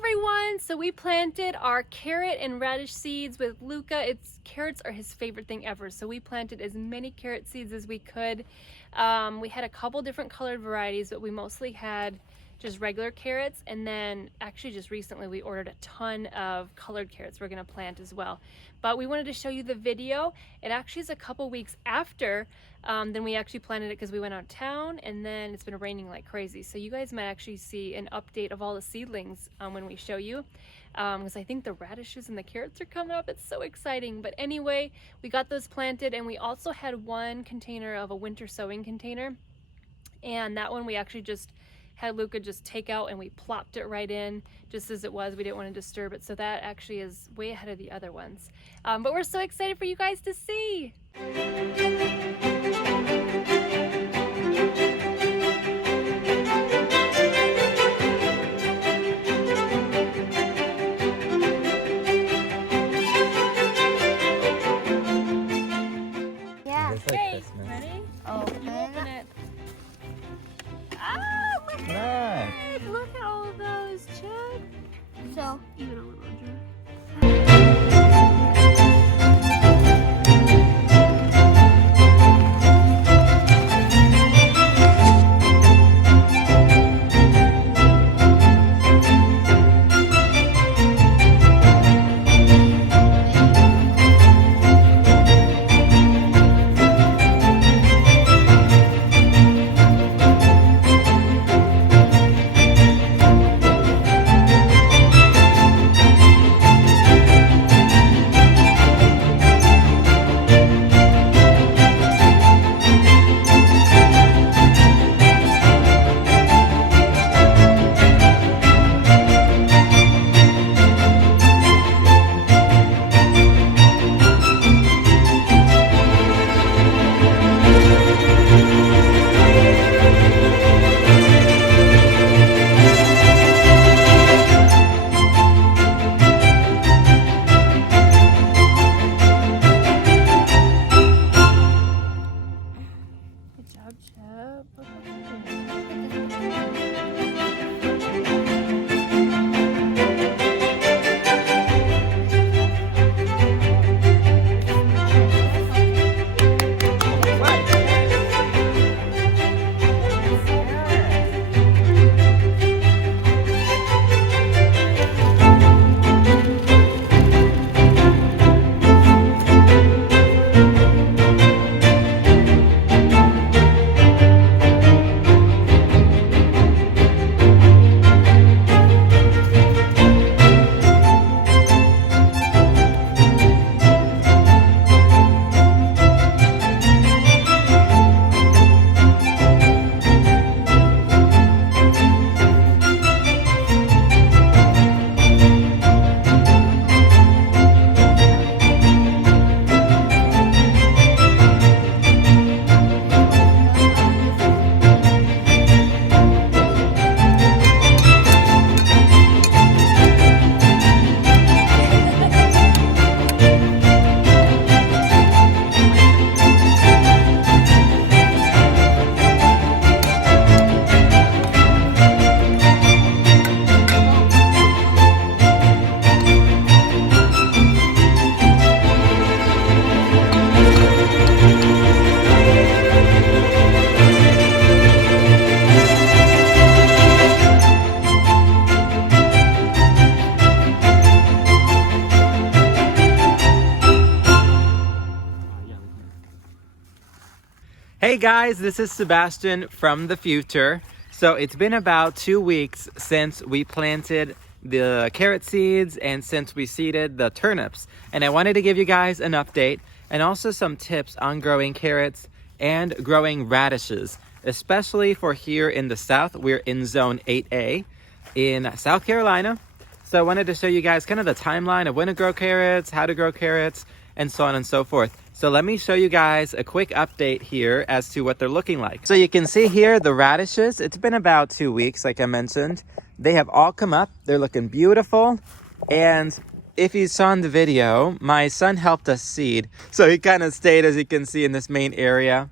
everyone! So we planted our carrot and radish seeds with Luca. Carrots are his favorite thing ever. So we planted as many carrot seeds as we could. We had a couple different colored varieties, but we mostly had just regular carrots. And then actually just recently we ordered a ton of colored carrots we're gonna plant as well. But we wanted to show you the video. It actually is a couple weeks after then we actually planted it because we went out of town, and then it's been raining like crazy. So you guys might actually see an update of all the seedlings when we show you, because I think the radishes and the carrots are coming up. It's so exciting. But anyway, we got those planted, and we also had one container of a winter sowing container, and that one we actually just had Luca just take out, and we plopped it right in just as it was. We didn't want to disturb it, so that actually is way ahead of the other ones. But we're so excited for you guys to see. Yeah. Okay, ready? Open You open it. it. Ah, look Nice. at it! Look at all of those, Chad. So, Even a little jar. Good job, Chad. Look at that. Hey guys, this is Sebastian from the future. So it's been about 2 weeks since we planted the carrot seeds and since we seeded the turnips. And I wanted to give you guys an update and also some tips on growing carrots and growing radishes, especially for here in the South. We're in zone 8A in South Carolina. So I wanted to show you guys kind of the timeline of when to grow carrots, how to grow carrots, and so on and so forth. So let me show you guys a quick update here as to what they're looking like. So you can see here the radishes. It's been about 2 weeks, like I mentioned. They have all come up. They're looking beautiful. And if you saw in the video, my son helped us seed. So he kind of stayed, as you can see, in this main area.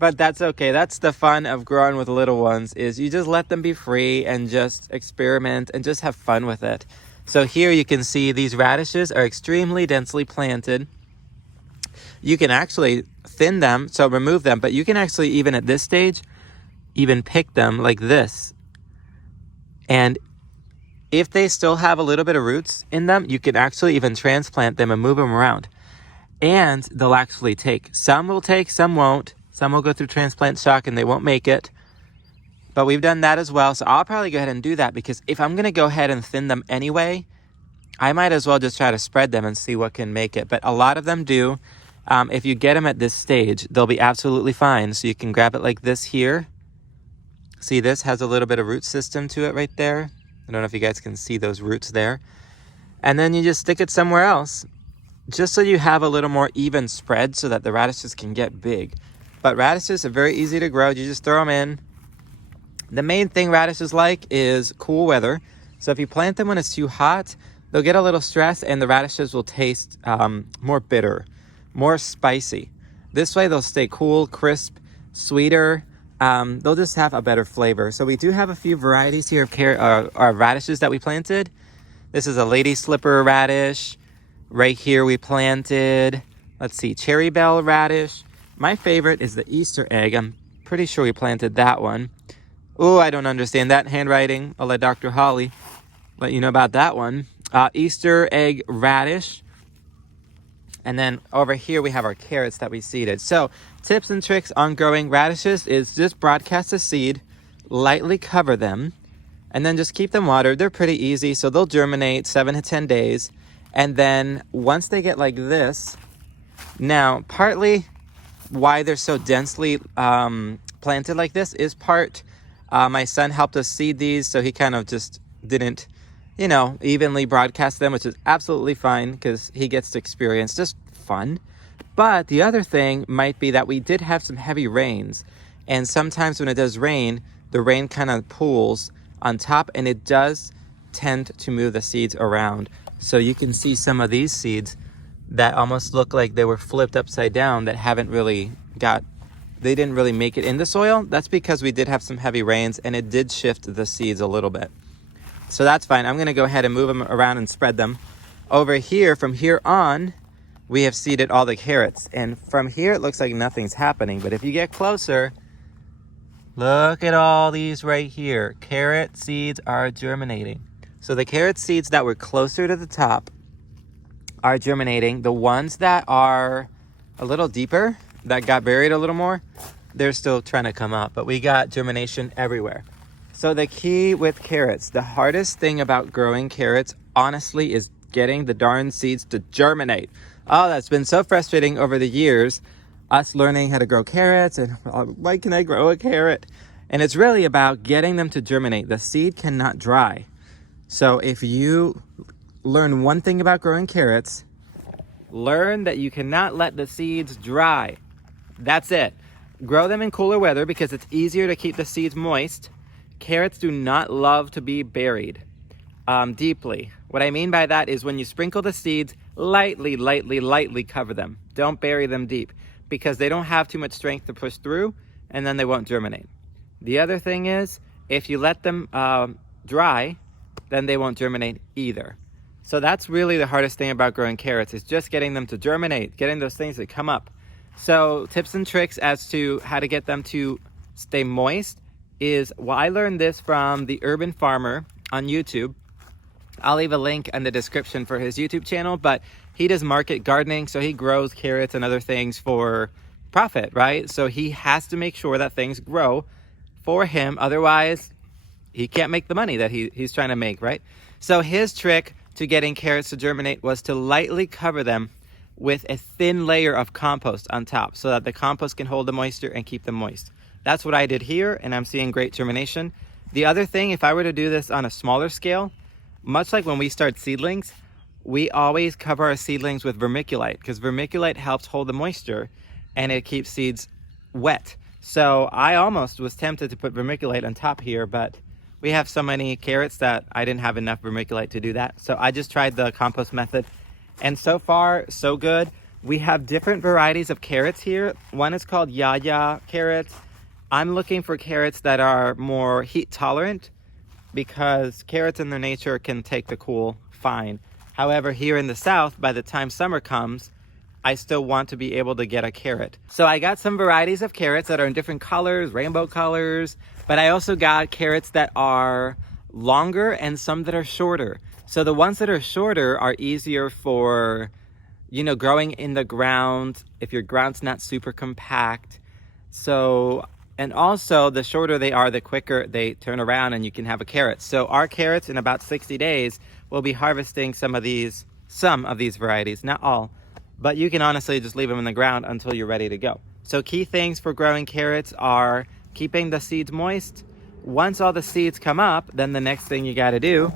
But that's okay. That's the fun of growing with little ones, is you just let them be free and just experiment and just have fun with it. So here you can see these radishes are extremely densely planted. You can actually thin them, so remove them, but you can actually, even at this stage, even pick them like this. And if they still have a little bit of roots in them, you can actually even transplant them and move them around. And they'll actually take. Some will take, some won't. Some will go through transplant shock and they won't make it. But we've done that as well. So I'll probably go ahead and do that, because if I'm going to go ahead and thin them anyway, I might as well just try to spread them and see what can make it. But a lot of them do. If you get them at this stage, they'll be absolutely fine. So you can grab it like this here. See, this has a little bit of root system to it right there. I don't know if you guys can see those roots there. And then you just stick it somewhere else, just so you have a little more even spread so that the radishes can get big. But radishes are very easy to grow. You just throw them in. The main thing radishes like is cool weather. So if you plant them when it's too hot, they'll get a little stressed and the radishes will taste more bitter, more spicy. This way they'll stay cool, crisp, sweeter. They'll just have a better flavor. So we do have a few varieties here of radishes that we planted. This is a lady slipper radish. Right here we planted, let's see, cherry bell radish. My favorite is the Easter egg. I'm pretty sure we planted that one. Oh, I don't understand that handwriting. I'll let Dr. Holly let you know about that one. Easter egg radish. And then over here we have our carrots that we seeded. So tips and tricks on growing radishes is just broadcast a seed, lightly cover them, and then just keep them watered. They're pretty easy, so they'll germinate 7 to 10 days. And then once they get like this, now partly why they're so densely planted like this is part my son helped us seed these, so he kind of just didn't, evenly broadcast them, which is absolutely fine because he gets to experience just fun. But the other thing might be that we did have some heavy rains, and sometimes when it does rain, the rain kind of pools on top and it does tend to move the seeds around. So you can see some of these seeds that almost look like they were flipped upside down that they didn't really make it in the soil. That's because we did have some heavy rains and it did shift the seeds a little bit. So that's fine. I'm gonna go ahead and move them around and spread them. Over here, from here on, we have seeded all the carrots. And from here, it looks like nothing's happening. But if you get closer, look at all these right here. Carrot seeds are germinating. So the carrot seeds that were closer to the top are germinating. The ones that are a little deeper, that got buried a little more, they're still trying to come up. But we got germination everywhere. So the key with carrots, the hardest thing about growing carrots, honestly, is getting the darn seeds to germinate. Oh, that's been so frustrating over the years, us learning how to grow carrots and why can I grow a carrot? And it's really about getting them to germinate. The seed cannot dry. So if you learn one thing about growing carrots, learn that you cannot let the seeds dry. That's it. Grow them in cooler weather because it's easier to keep the seeds moist. Carrots do not love to be buried deeply. What I mean by that is when you sprinkle the seeds, lightly cover them. Don't bury them deep because they don't have too much strength to push through and then they won't germinate. The other thing is if you let them dry, then they won't germinate either. So that's really the hardest thing about growing carrots is just getting them to germinate, getting those things to come up. So tips and tricks as to how to get them to stay moist is, well, I learned this from the Urban Farmer on YouTube. I'll leave a link in the description for his YouTube channel, but he does market gardening, so he grows carrots and other things for profit, right? So he has to make sure that things grow for him, otherwise he can't make the money that he's trying to make, right? So his trick to getting carrots to germinate was to lightly cover them with a thin layer of compost on top so that the compost can hold the moisture and keep them moist. That's what I did here, and I'm seeing great germination. The other thing, if I were to do this on a smaller scale, much like when we start seedlings, we always cover our seedlings with vermiculite because vermiculite helps hold the moisture and it keeps seeds wet. So I almost was tempted to put vermiculite on top here, but we have so many carrots that I didn't have enough vermiculite to do that. So I just tried the compost method, and so far, so good. We have different varieties of carrots here. One is called Yaya carrots. I'm looking for carrots that are more heat tolerant because carrots in their nature can take the cool fine. However, here in the South, by the time summer comes, I still want to be able to get a carrot. So I got some varieties of carrots that are in different colors, rainbow colors, but I also got carrots that are longer and some that are shorter. So the ones that are shorter are easier for, growing in the ground if your ground's not super compact. So, and also the shorter they are, the quicker they turn around and you can have a carrot. So our carrots in about 60 days, we'll be harvesting some of these varieties, not all, but you can honestly just leave them in the ground until you're ready to go. So key things for growing carrots are keeping the seeds moist. Once all the seeds come up, then the next thing you got to do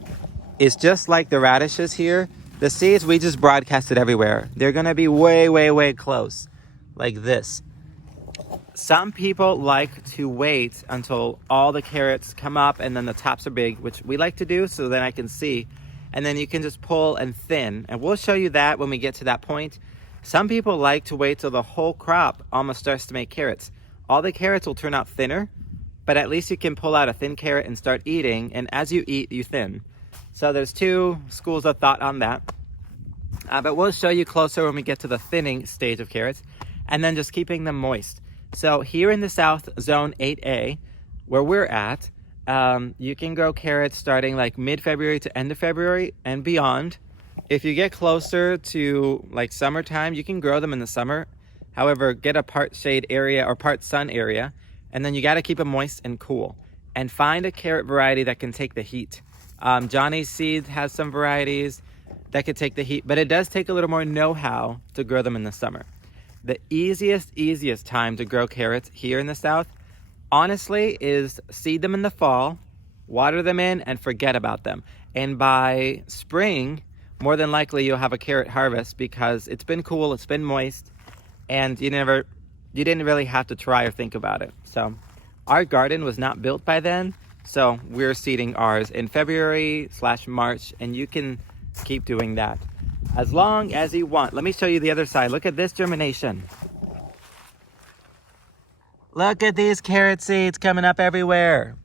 is just like the radishes here, the seeds we just broadcasted everywhere. They're going to be way, way, way close, like this. Some people like to wait until all the carrots come up and then the tops are big, which we like to do so then I can see. And then you can just pull and thin. And we'll show you that when we get to that point. Some people like to wait till the whole crop almost starts to make carrots. All the carrots will turn out thinner, but at least you can pull out a thin carrot and start eating. And as you eat, you thin. So there's two schools of thought on that. But we'll show you closer when we get to the thinning stage of carrots. And then just keeping them moist. So here in the South, Zone 8A, where we're at, you can grow carrots starting like mid-February to end of February and beyond. If you get closer to like summertime, you can grow them in the summer. However, get a part shade area or part sun area, and then you got to keep them moist and cool. And find a carrot variety that can take the heat. Johnny's Seeds has some varieties that could take the heat, but it does take a little more know-how to grow them in the summer. The easiest time to grow carrots here in the South, honestly, is seed them in the fall, water them in, and forget about them. And by spring, more than likely you'll have a carrot harvest because it's been cool, it's been moist, and you didn't really have to try or think about it. So our garden was not built by then, so we're seeding ours in February/March, and you can keep doing that as long as you want. Let me show you the other side. Look at this germination. Look at these carrot seeds coming up everywhere.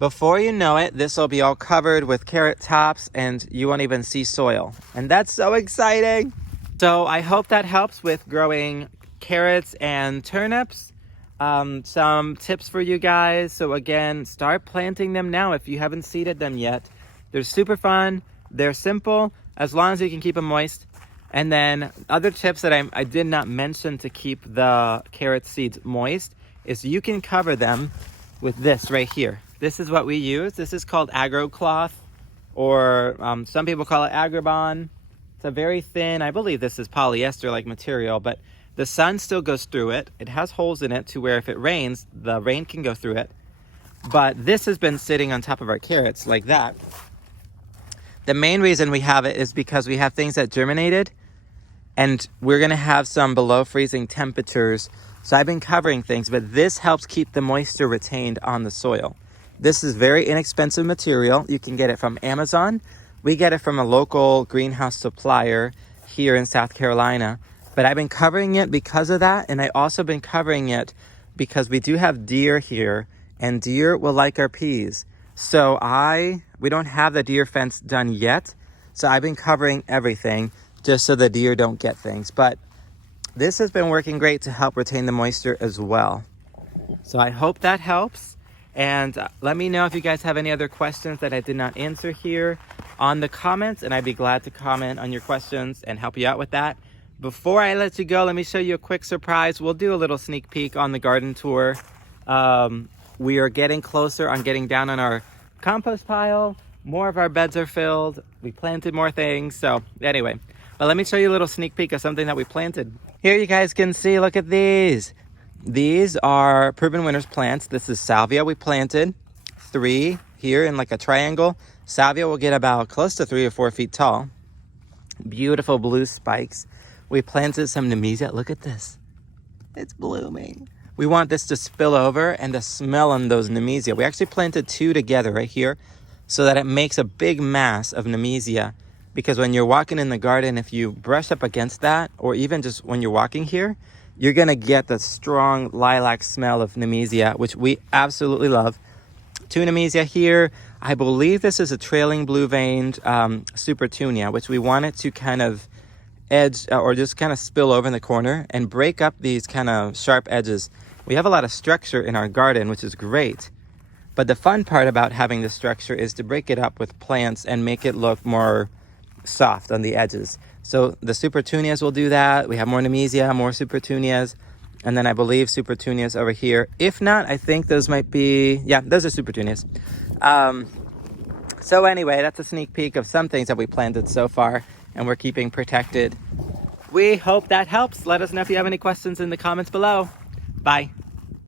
Before you know it, this will be all covered with carrot tops and you won't even see soil. And that's so exciting. So I hope that helps with growing carrots and turnips. Some tips for you guys. So again, start planting them now if you haven't seeded them yet. They're super fun. They're simple as long as you can keep them moist. And then other tips that I did not mention to keep the carrot seeds moist is you can cover them with this right here. This is what we use. This is called agro cloth, or some people call it agribon. It's a very thin, I believe this is polyester-like material, but the sun still goes through it. It has holes in it to where if it rains, the rain can go through it. But this has been sitting on top of our carrots like that. The main reason we have it is because we have things that germinated and we're gonna have some below freezing temperatures. So I've been covering things, but this helps keep the moisture retained on the soil. This is very inexpensive material. You can get it from Amazon. We get it from a local greenhouse supplier here in South Carolina. But I've been covering it because of that. And I also been covering it because we do have deer here and deer will like our peas. So we don't have the deer fence done yet. So I've been covering everything just so the deer don't get things. But this has been working great to help retain the moisture as well. So I hope that helps. And let me know if you guys have any other questions that I did not answer here on the comments. And I'd be glad to comment on your questions and help you out with that. Before I let you go, let me show you a quick surprise. We'll do a little sneak peek on the garden tour. We are getting closer on getting down on our compost pile. More of our beds are filled. We planted more things. So anyway, but let me show you a little sneak peek of something that we planted. Here you guys can see, look at these. These are Proven Winners plants. This is salvia we planted. 3 here in like a triangle. Salvia will get about close to 3 or 4 feet tall. Beautiful blue spikes. We planted some Nemesia. Look at this. It's blooming. We want this to spill over and to smell on those Nemesia. We actually planted 2 together right here so that it makes a big mass of Nemesia because when you're walking in the garden, if you brush up against that, or even just when you're walking here, you're gonna get the strong lilac smell of Nemesia, which we absolutely love. 2 Nemesia here. I believe this is a trailing blue veined Supertunia, which we wanted to kind of edge or just kind of spill over in the corner and break up these kind of sharp edges. We have a lot of structure in our garden, which is great. But the fun part about having this structure is to break it up with plants and make it look more soft on the edges. So the Supertunias will do that. We have more Nemesia, more Supertunias, and then I believe Supertunias over here. If not, I think those might be, yeah, those are Supertunias. So anyway, that's a sneak peek of some things that we planted so far and we're keeping protected. We hope that helps. Let us know if you have any questions in the comments below. Bye.